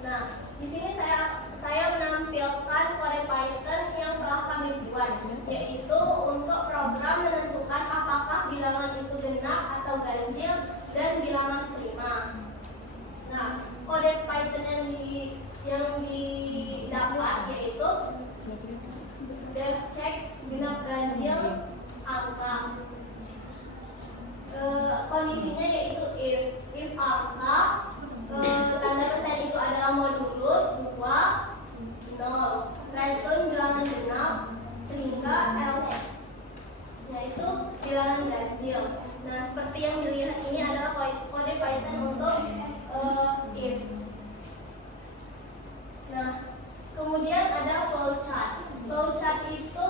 Nah, di sini saya menampilkan kode Python yang telah kami buat, yaitu untuk program menentukan apakah bilangan itu genap atau ganjil dan bilangan prima. Nah, kode Python yang didapat yaitu def check genap ganjil angka. Kondisinya yaitu if angka tanda persen itu adalah modulus 2, 0, return bilangan genap sehingga else yaitu bilangan ganjil. Nah, seperti yang dilihat ini adalah kode Python untuk if. Nah, kemudian ada flowchart. Flowchart itu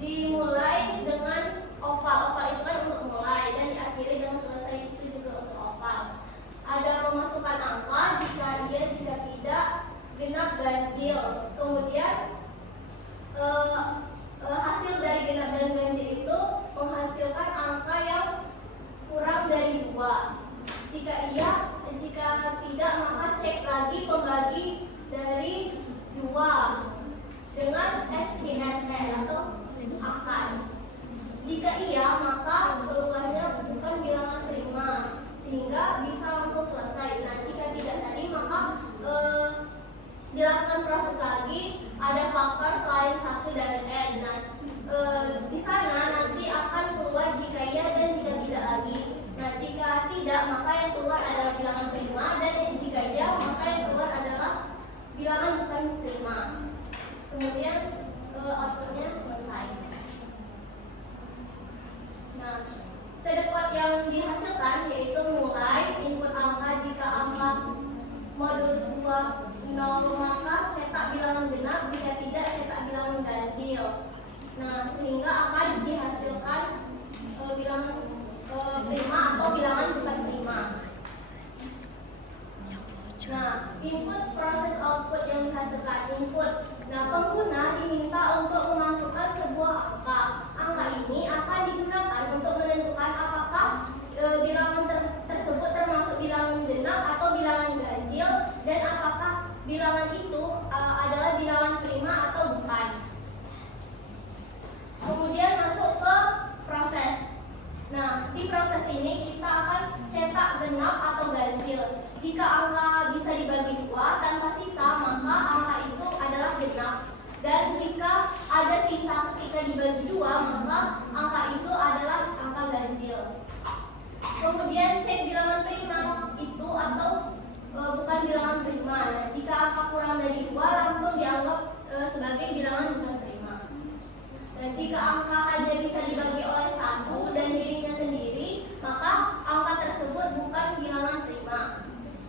dimulai dengan oval. Oval itu kan untuk mulai dan diakhiri dengan selesai, itu juga untuk oval. Ada pemasukan angka jika iya, jika tidak, genap, ganjil. Kemudian hasil dari genap dan ganjil itu menghasilkan angka yang kurang dari 2. Jika iya, jika tidak, maka cek lagi pembagi dari 2 dengan SPSS atau akar. Jika iya, maka keluarnya bukan bilangan prima sehingga bisa langsung selesai. Nah, jika tidak tadi, maka dilakukan proses lagi, ada faktor selain 1 dan n. Nah, di sana nanti akan keluar jika iya dan jika tidak lagi. Nah, jika tidak, maka yang keluar adalah bilangan prima, dan jika iya, maka yang keluar adalah bilangan bukan prima. Kemudian outputnya selesai. Nah, sedekot yang dihasilkan yaitu mulai input angka, jika angka modulus 2 0, maka cetak bilangan genap, jika tidak cetak bilangan ganjil. Nah, sehingga akan dihasilkan bilangan prima atau bilangan bukan prima. Nah, input, proses, output yang dihasilkan. Input. Nah, pengguna diminta untuk memasukkan sebuah angka. Angka ini akan digunakan untuk menentukan apakah bilangan tersebut termasuk bilangan genap atau bilangan ganjil, dan apakah bilangan itu adalah bilangan prima atau bukan. Kemudian masuk ke proses. Nah, di proses ini kita akan cetak genap atau ganjil. Jika angka bisa dibagi 2 tanpa sisa, maka angka itu adalah genap. Dan jika ada sisa ketika dibagi 2, maka angka itu adalah angka ganjil. Kemudian cek bilangan prima itu atau bukan bilangan prima. Nah, jika angka kurang dari 2, langsung dianggap sebagai bilangan bukan prima. Dan jika angka hanya bisa dibagi oleh 1 dan dirinya sendiri, maka angka tersebut bukan bilangan prima.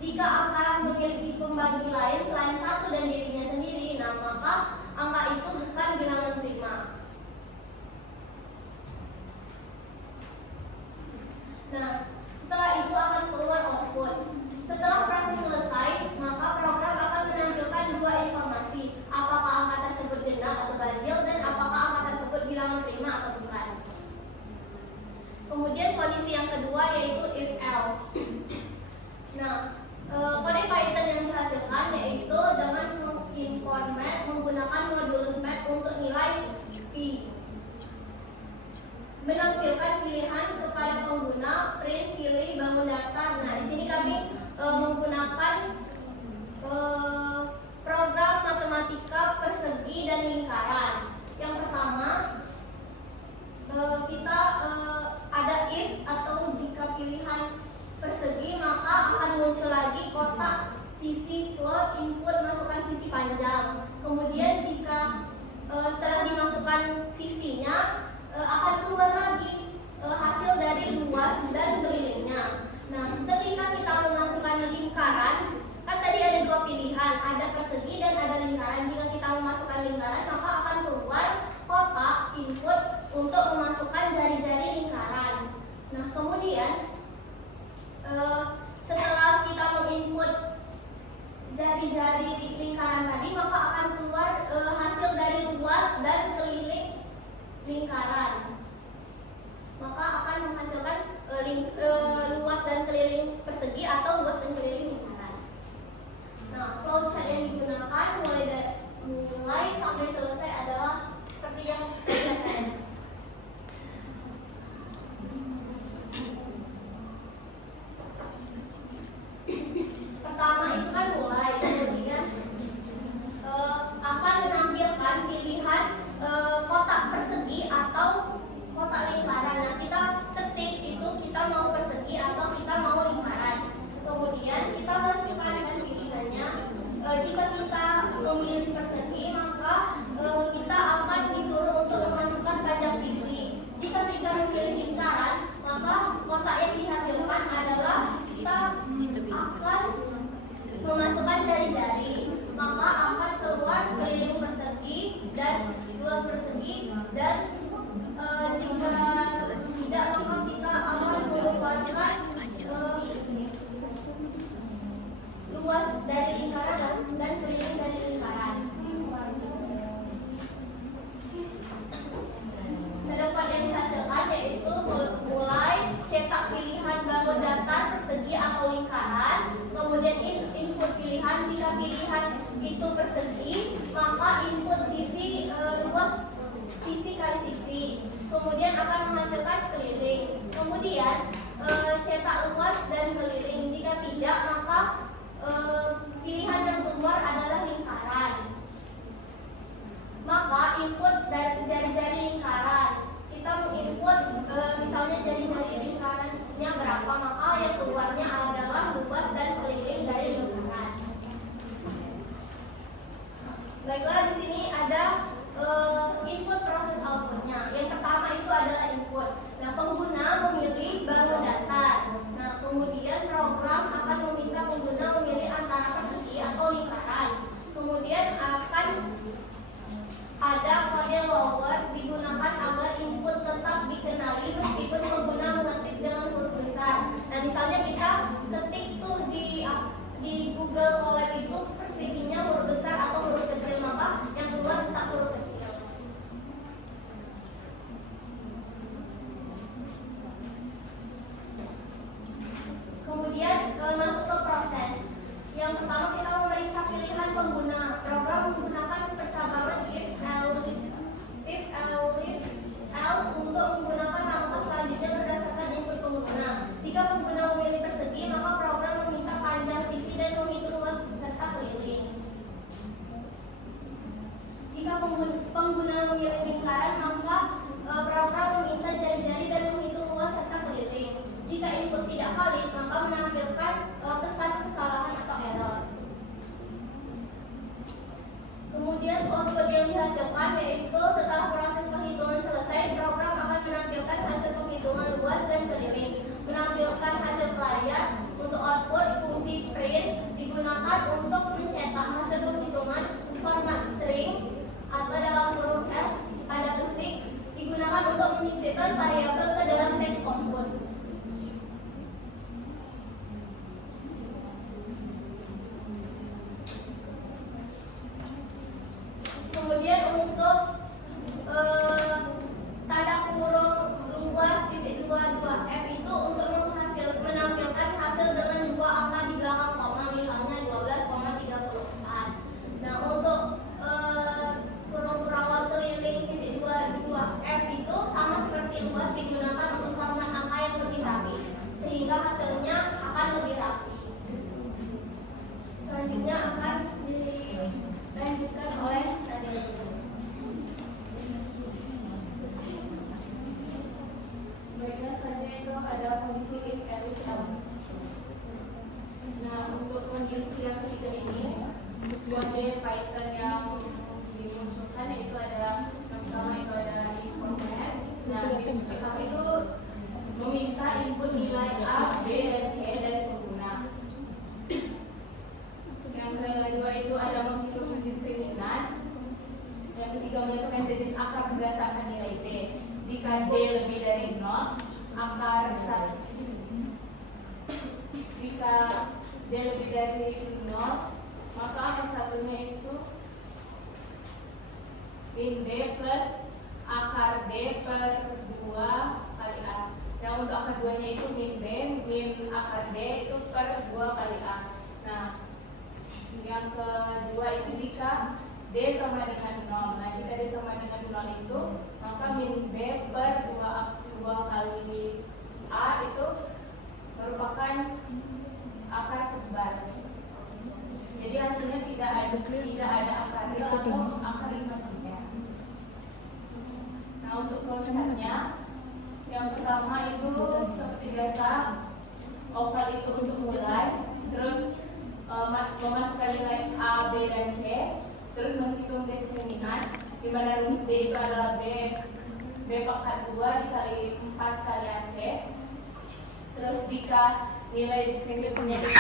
Jika angka memiliki pembagi lain selain 1 dan dirinya sendiri, nah maka angka itu bukan bilangan prima. Nah, setelah itu akan keluar output. Setelah proses selesai, maka program akan menampilkan 2 informasi, apakah angka tersebut genap atau ganjil, dan apakah angka tersebut bilangan prima atau bukan. Kemudian kondisi yang kedua yaitu if else. Nah, kode Python yang dihasilkan yaitu dengan mengimport math menggunakan modulus math untuk nilai pi. Menampilkan pilihan kepada pengguna, print, pilih, bangun data. Nah, di sini kami menggunakan program matematika persegi dan lingkaran. Yang pertama, kita ada if atau jika pilihan persegi, maka akan muncul lagi kotak sisi float, input masukkan sisi panjang. Kemudian jika telah dimasukkan sisinya, akan keluar lagi hasil dari luas dan kelilingnya. Nah, ketika kita memasukkan lingkaran, kan tadi ada 2 pilihan, ada persegi dan ada lingkaran. Jika kita memasukkan lingkaran, maka akan keluar kotak input untuk memasukkan jari-jari lingkaran. Nah, kemudian setelah kita menginput jari-jari lingkaran tadi, maka akan keluar hasil dari luas dan keliling lingkaran. Maka akan menghasilkan luas dan keliling persegi persegi atau luas dan keliling lingkaran. Nah, flowchart yang digunakan mulai sampai selesai adalah seperti yang terlihat. Pertama itu kan mulai, kemudian akan menampilkan pilihan kotak persegi atau kotak lingkaran. Nah, kita ketik itu kita mau persegi atau kita mau lingkaran. Kemudian kita masukkan dengan pilihannya. Jika kita memilih persegi, maka kita akan disuruh untuk memasukkan panjang sisi. Jika kita memilih lingkaran, maka kotak yang dihasilkan adalah kita akan memasukkan jari-jari, maka akan keluar keliling persegi dan luas persegi, dan jika tidak maka kita akan mengeluarkan luas dari lingkaran dan keliling dari lingkaran. Sedangkan yang dihasilkan yaitu mulai cetak pilihan bangun datar, persegi atau lingkaran, kemudian input pilihan. Jika pilihan itu persegi, maka input sisi luas sisi kali sisi, kemudian akan menghasilkan keliling. Kemudian cetak luas dan keliling. Jika tidak, maka pilihan yang keluar adalah lingkaran. Maka input dari jari-jari lingkaran, kita menginput misalnya jari-jari lingkarannya berapa, maka yang keluarnya adalah luas dan keliling dari lingkaran. Baiklah, di sini ada input proses outputnya. Yang pertama itu adalah input. Nah, pengguna memilih bangun datar. Nah, kemudian program akan meminta pengguna memilih antara persegi atau lingkaran. Kemudian akan ada kode lower digunakan agar input tetap dikenali meskipun pengguna mengetik dengan huruf besar. Nah, misalnya kita ketik tuh di Google Colab itu perseginya huruf besar atau huruf kecil, maka yang keluar tetap huruf kecil. Kemudian masuk ke proses. Yang pertama kita memeriksa pilihan pengguna. Program menggunakan percabangan if, else untuk menggunakan langkah selanjutnya berdasarkan input pengguna. Jika pengguna memilih persegi, maka program meminta panjang sisi dan menghitung luas serta keliling. Jika pengguna memilih lingkaran, maka program meminta jari-jari dan menghitung luas serta keliling. Jika input tidak valid, maka menampilkan pesan kesalahan atau error. Kemudian output yang dihasilkan yaitu setelah proses penghitungan selesai, program akan menampilkan hasil penghitungan luas dan keliling. Menampilkan hasil layar. Untuk output, fungsi print digunakan untuk mencetak hasil penghitungan format string atau dalam huruf F, tanda petik, digunakan untuk menyisipkan variabel ke dalam text output. Kemudian untuk tanda kurung luas titik 22F itu untuk menampilkan hasil dengan dua angka di belakang koma, misalnya 12,34. Nah, untuk kurung awal keliling titik 22F itu sama seperti luas, digunakan untuk format angka yang lebih rapi, sehingga hasilnya akan lebih rapi. Selanjutnya akan dilanjutkan oleh Daniel. Baiklah, saja itu ada kondisi if else. Nah, untuk kondisi yang ketiga ini, model Python yang dimunculkan yaitu adalah yang pertama itu adalah informant. Nah, yang pertama itu meminta input nilai A, B, dan C dari pengguna. Yang kedua itu ada menghitung diskriminan. Yang ketiga menentukan jenis akar berdasarkan nilai D. Jika D lebih dari 0, akar 1. Jika D lebih dari 0, maka akar satunya itu min D plus akar D per 2 kali A. Yang untuk akar 2-nya itu min B, min akar D itu per 2 kali A. Nah, yang kedua itu jika D sama dengan 0. Nah, jika D sama dengan 0 itu, maka min B per 2 kali A itu merupakan akar kembar. Jadi hasilnya tidak ada akar real atau akar imajiner. Nah, untuk flowchartnya, yang pertama itu seperti biasa, oval itu untuk mulai, terus memasukkan nilai A, B, dan C, terus menghitung diskriminan, di mana rumus D itu adalah B pangkat 2 dikali 4 kali AC. Terus jika nilai diskriminannya itu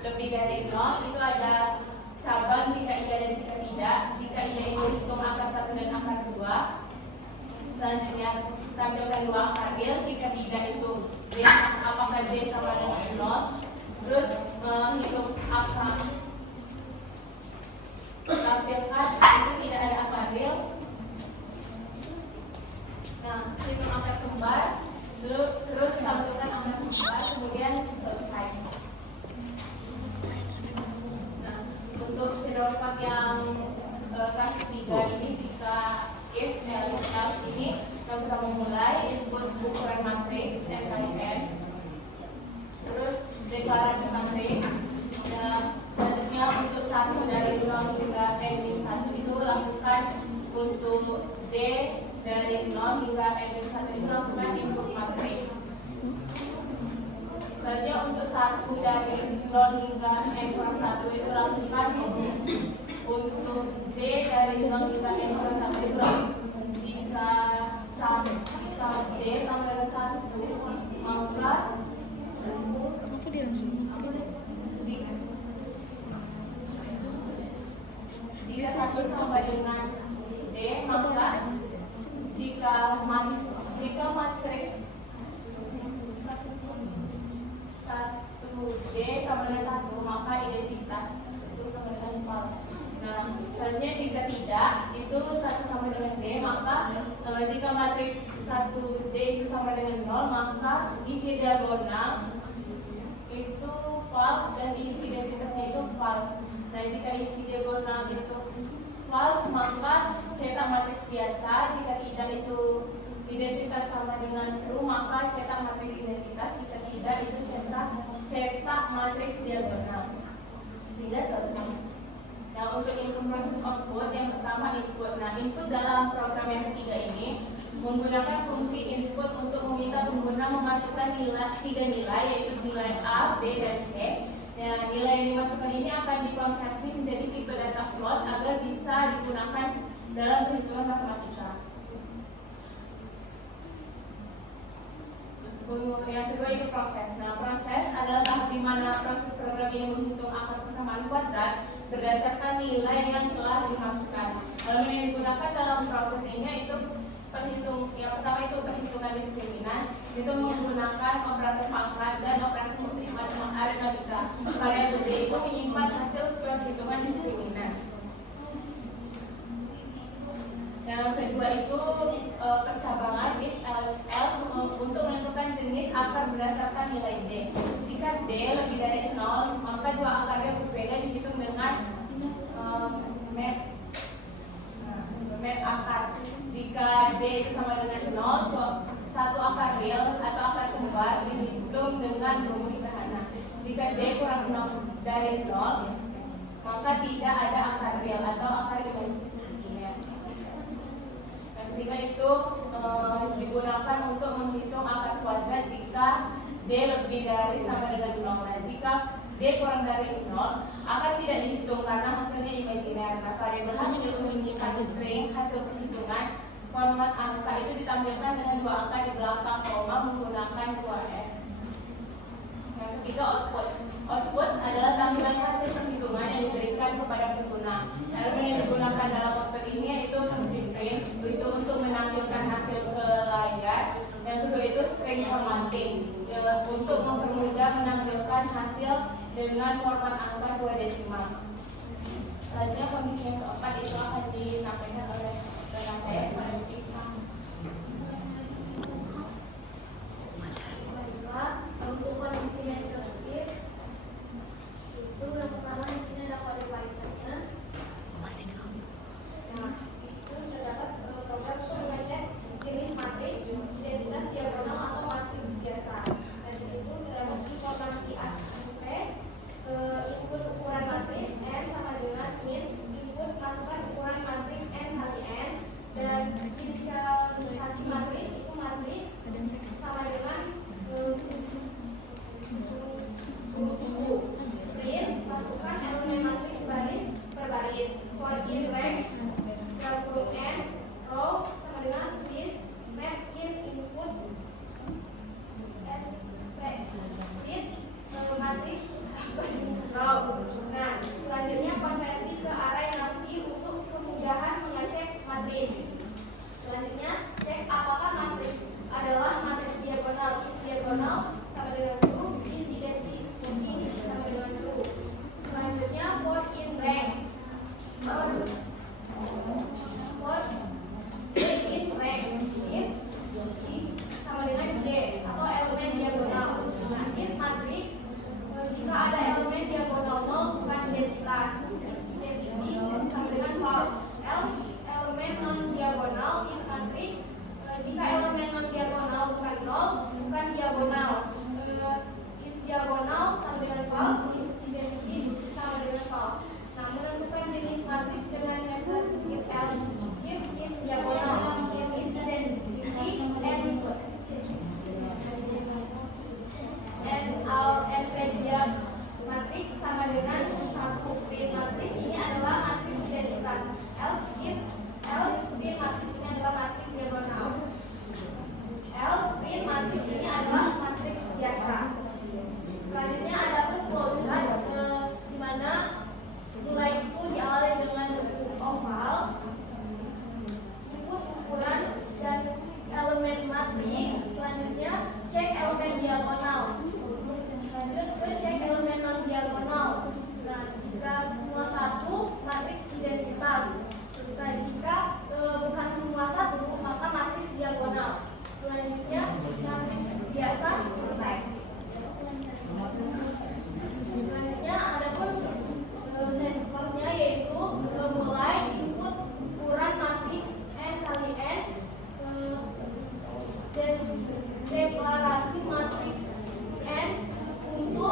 lebih dari 0, itu ada cabang jika iya dan jika tidak. Jika iya itu hitung akar 1 dan akar 2. Selanjutnya tampilkan 2 akar real. Jika tidak itu apakah D sama dengan 0. Terus menghitung akar, tampilkan itu tidak ada akar real. Nah, hitung akar kembar, terus tampilkan akar kembar, kemudian selesai. Nah, untuk sidorpak yang kasus 3 ini, jika if dan else ini, yang kita memulai input ukuran matriks N kali N, terus deklarasi matriks. Selanjutnya untuk 1 dari 0 hingga N-1 itu lakukan untuk D dari 0 hingga N-1 itu lakukan input matriks. Selanjutnya untuk 1 dari 0 hingga N-1 itu lakukan untuk D dari 0 hingga N-1 itu lakukan jika D sama dengan 1 maka jika 1 sama dengan D, maka jika matriks 1D sama dengan 1, maka identitas itu sama dengan false. Nah, selanjutnya jika tidak, itu 1 sama dengan D, maka jika matriks 1D itu sama dengan 0, maka isi diagonal itu false dan isi identitasnya itu false. Nah, jika isi diagonal itu false, maka cetak matriks biasa. Jika tidak itu identitas sama dengan true, maka cetak matriks identitas. Jika tidak itu cetak matriks diagonal. Hingga selesai. Nah, untuk input proses output, yang pertama input. Nah, itu dalam program yang ketiga ini menggunakan fungsi input untuk meminta pengguna memasukkan 3 nilai, yaitu nilai A, B, dan C. Nah, nilai yang dimasukkan ini akan dikonversi menjadi tipe data float agar bisa digunakan dalam perhitungan matematika. Yang kedua itu proses. Nah, proses adalah tahap di mana proses program ini menghitung akar persamaan kuadrat berdasarkan nilai yang telah dimasukkan. Elemen yang digunakan dalam proses ini itu yang pertama itu perhitungan diskriminan, itu menggunakan operator pangkat dan operasi aritmatika. Variabel D itu menyimpan hasil perhitungan diskriminan. Yang kedua itu percabangan if else untuk menentukan jenis akar berdasarkan nilai D. Jika D lebih dari 0, maka 2 akarnya berbeda dihitung dengan match akar. Jika D itu sama dengan 0, 1 akar real atau akar kembar dihitung dengan rumus sederhana. Jika D kurang 0 dari 0, maka tidak ada akar real atau akar imajiner. Yang ketiga itu digunakan untuk menghitung akar kuadrat jika D lebih dari sama dengan 0. Nah, jika D kurang dari 0, akar tidak dihitung karena hasilnya imajiner. Nah, variabel hasil menyimpan di string hasil perhitungan. Format angka itu ditampilkan dengan 2 angka di belakang koma menggunakan 2F. Yang ketiga output. Output adalah tampilan hasil perhitungan yang diberikan kepada pengguna. Elemen yang digunakan dalam output ini yaitu fungsi print, itu untuk menampilkan hasil ke layar. Yang kedua itu string formatting, untuk mempermudah menampilkan hasil dengan format angka 2 desimal. Selanjutnya kondisi yang keempat itu akan disampaikan oleh rekan saya pada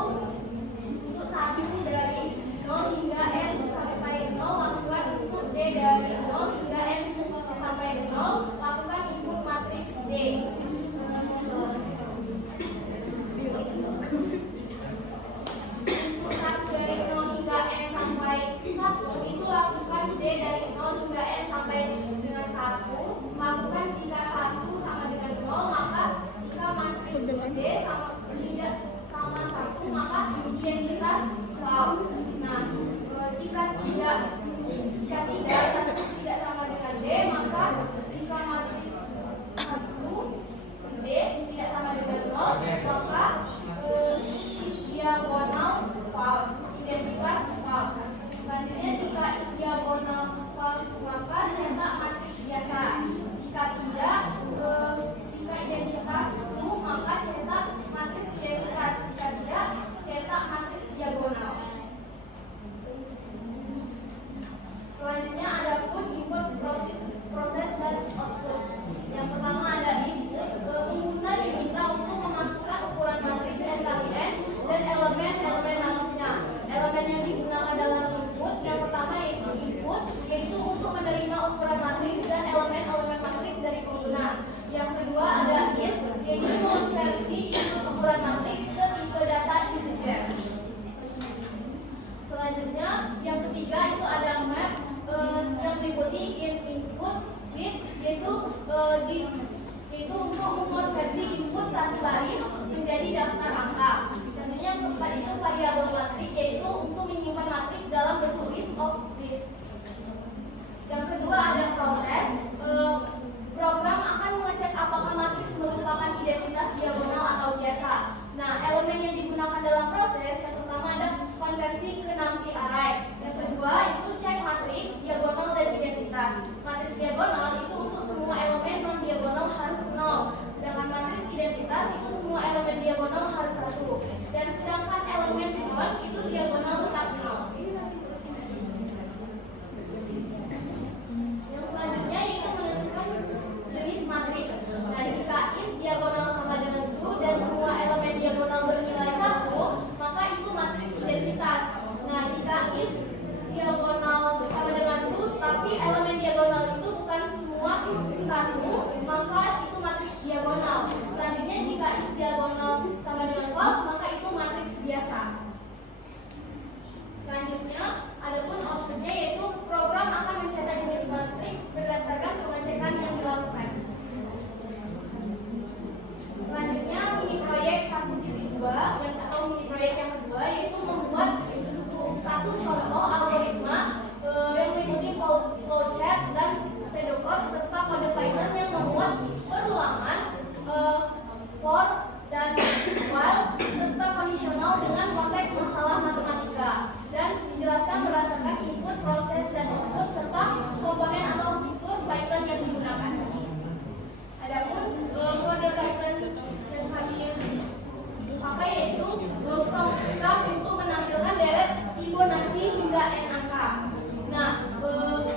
untuk 1 dari 0 hingga n sampai 0 lakukan input D dari 0 hingga n sampai 0, lakukan input matriks D. Input 1 dari 0 hingga n sampai 1 itu lakukan D dari 0 hingga n sampai dengan 1, lakukan jika 1 sama dengan 0, maka jika matriks D tidak sama 1, maka identitas false. Nah, jika tidak 1 tidak sama dengan D, maka jika matriks 1 D tidak sama dengan 0, maka is diagonal false, identitas false. Selanjutnya jika is diagonal false, maka cetak matriks biasa. Jika tidak, jika identitas true, maka cetak matriks identitas. Jika tidak, cetak matriks diagonal. Selanjutnya ada pun input, proses dan output. Yang pertama ada input. Pengguna diminta untuk memasukkan ukuran matriks n kali n dan elemen-elemen matriksnya. Elemen yang digunakan dalam input yang pertama yaitu input, yaitu untuk menerima ukuran matriks dan elemen-elemen matriks dari pengguna. Yang kedua ada int, yaitu mengonversi input ukuran matriks ke tipe data integer. Selanjutnya yang ketiga itu ada map, yang meliputi input split, yaitu untuk mengonversi input satu baris menjadi daftar angka. Selanjutnya yang keempat itu variabel matriks, yaitu untuk menyimpan matriks dalam bentuk list of list. Yang kedua ada proses. Program akan mengecek apakah matriks merupakan identitas diagonal atau biasa. Nah, elemen yang digunakan dalam proses yang pertama ada konversi ke NumPy array. Yang kedua itu cek matriks diagonal dan identitas. Matriks diagonal itu untuk semua elemen non diagonal harus 0, sedangkan matriks identitas itu semua elemen diagonal harus 1, dan sedangkan elemen non itu diagonal tetap 0. Yang selanjutnya itu menentukan jenis matriks. Nah, jika is diagonal sama dengan true dan semua elemen diagonal bernilai 1, maka itu matriks identitas. Nah, jika is diagonal sama dengan true tapi elemen diagonal itu bukan semua 1, maka itu matriks diagonal. Selanjutnya jika is diagonal sama dengan false, maka itu matriks biasa. Selanjutnya adapun outputnya yaitu program akan mencetak jenis matriks berdasarkan pengecekan yang dilakukan. Selanjutnya mini proyek 1.2 mini proyek yang kedua yaitu membuat satu contoh algoritma yang meliputi flowchart dan pseudocode serta kode Python yang membuat perulangan for dan while serta kondisional dengan konteks masalah matematika dan dijelaskan berdasarkan input, proses dan output serta komponen atau fitur Python yang digunakan. Adapun kode Python yang kami pakai yaitu program untuk menampilkan deret Fibonacci hingga n angka. Nah,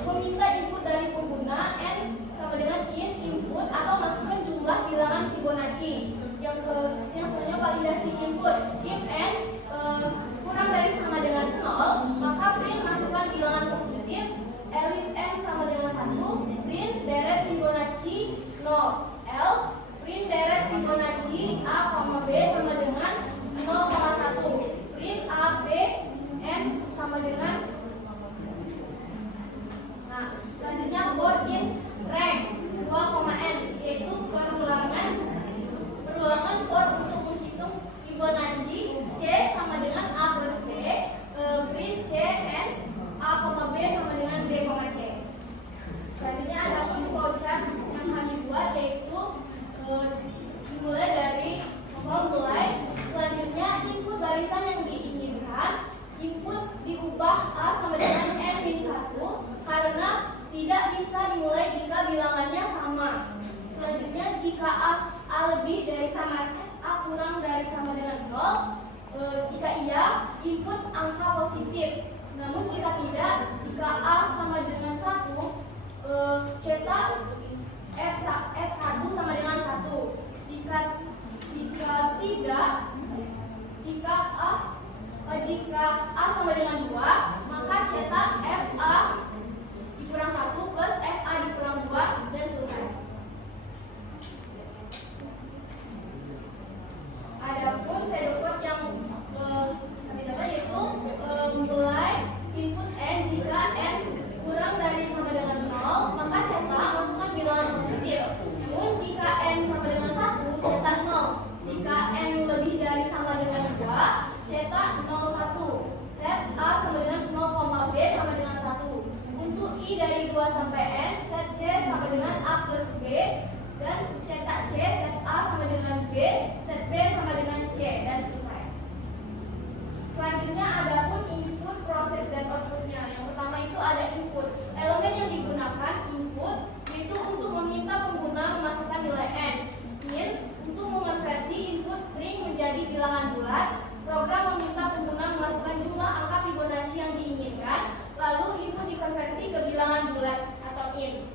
meminta input dari pengguna n sama dengan int input atau masukkan jumlah bilangan Fibonacci. Yang selanjutnya validasi input. If n kurang dari sama dengan 0, maka print masukkan bilangan positif. If n sama dengan 1, print deret Fibonacci 0. Else print deret Fibonacci a, b sama dengan 0,1. Print a, b, n sama dengan. Nah, selanjutnya for in rank 2,n, yaitu perulangan for untuk menghitung Fibonacci c sama dengan a plus b. Print c n a, b sama dengan b, c. Selanjutnya ada flowchart yang kami buat yaitu dimulai dari mulai. Selanjutnya input barisan yang diinginkan, input diubah a sama dengan n-1 karena tidak bisa dimulai jika bilangannya sama. Selanjutnya jika a lebih dari sama a kurang dari sama dengan 0, jika iya input angka positif. Namun jika tidak, jika a sama dengan 1, cetak F1 sama dengan 1. Jika tidak, Jika A sama dengan 2, maka cetak FA dikurang 1 plus FA dikurang 2 dan selesai. Adapun sedokot yang kami dapat yaitu mulai input n jika n kurang dari sama dengan 0, maka cetak masukkan bilangan positif. Namun jika n sama dengan 1, cetak 0. Jika n lebih dari sama dengan 2, cetak 01. Set A sama dengan 0, B sama dengan 1. Untuk I dari 2 sampai n, set C sama dengan A plus B, dan cetak C, set A sama dengan B, set B sama dengan C, dan selesai. Selanjutnya adapun input, proses, dan outputnya. Yang pertama itu ada input. Elemen yang digunakan input itu untuk meminta pengguna memasukkan nilai n. In untuk mengonversi input string menjadi bilangan bulat. Program meminta pengguna memasukkan jumlah angka Fibonacci yang diinginkan, lalu input dikonversi ke bilangan bulat atau int.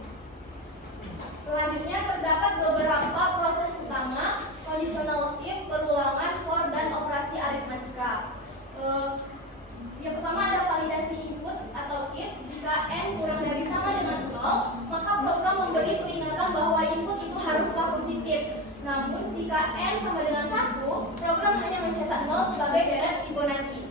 Selanjutnya terdapat beberapa proses utama: conditional if, perulangan, for, dan operasi aritmatika. Yang pertama ada validasi input atau if. Jika n kurang dari sama dengan 0, maka program memberi peringatan bahwa input itu haruslah positif. Namun jika n sama dengan 1, program hanya mencetak 0 sebagai deret Fibonacci.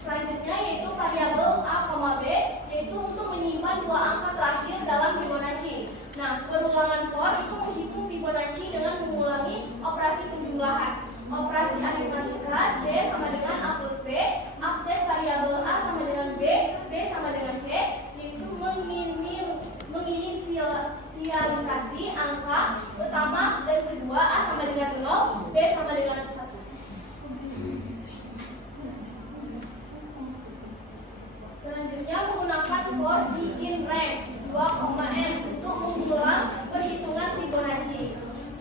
Selanjutnya yaitu variabel A, B, yaitu untuk menyimpan dua angka terakhir dalam Fibonacci. Nah, perulangan for itu menghitung Fibonacci dengan mengulangi operasi penjumlahan. Operasi aritmatika C sama dengan A plus B, update variabel A sama dengan B, B sama dengan C, yaitu menginisialisasi angka pertama dan kedua A sama dengan 0, B sama dengan 1. Selanjutnya menggunakan for I in range 2,n untuk mengulang perhitungan Fibonacci.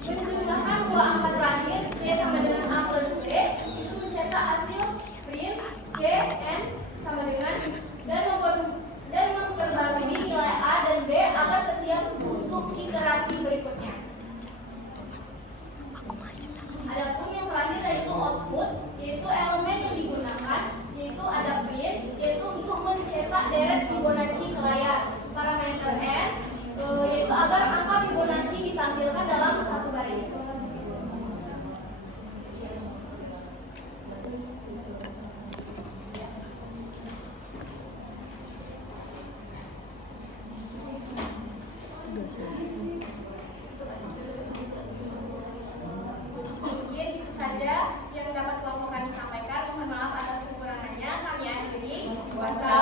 Menjumlahkan dua angka terakhir C sama dengan A plus B itu mencetak hasil print C n sama dengan dan memperbarui nilai A dan B agar setiap untuk iterasi berikutnya. Adapun yang terakhir yaitu output, yaitu elemen yang digunakan yaitu ada print, yaitu untuk mencetak deret Fibonacci ke layar. Parameter n yaitu agar angka Fibonacci ditampilkan dalam satu baris. Itu saja yang dapat kami sampaikan. Mohon maaf atas kekurangannya. Kami akhiri. Wassalamualaikum.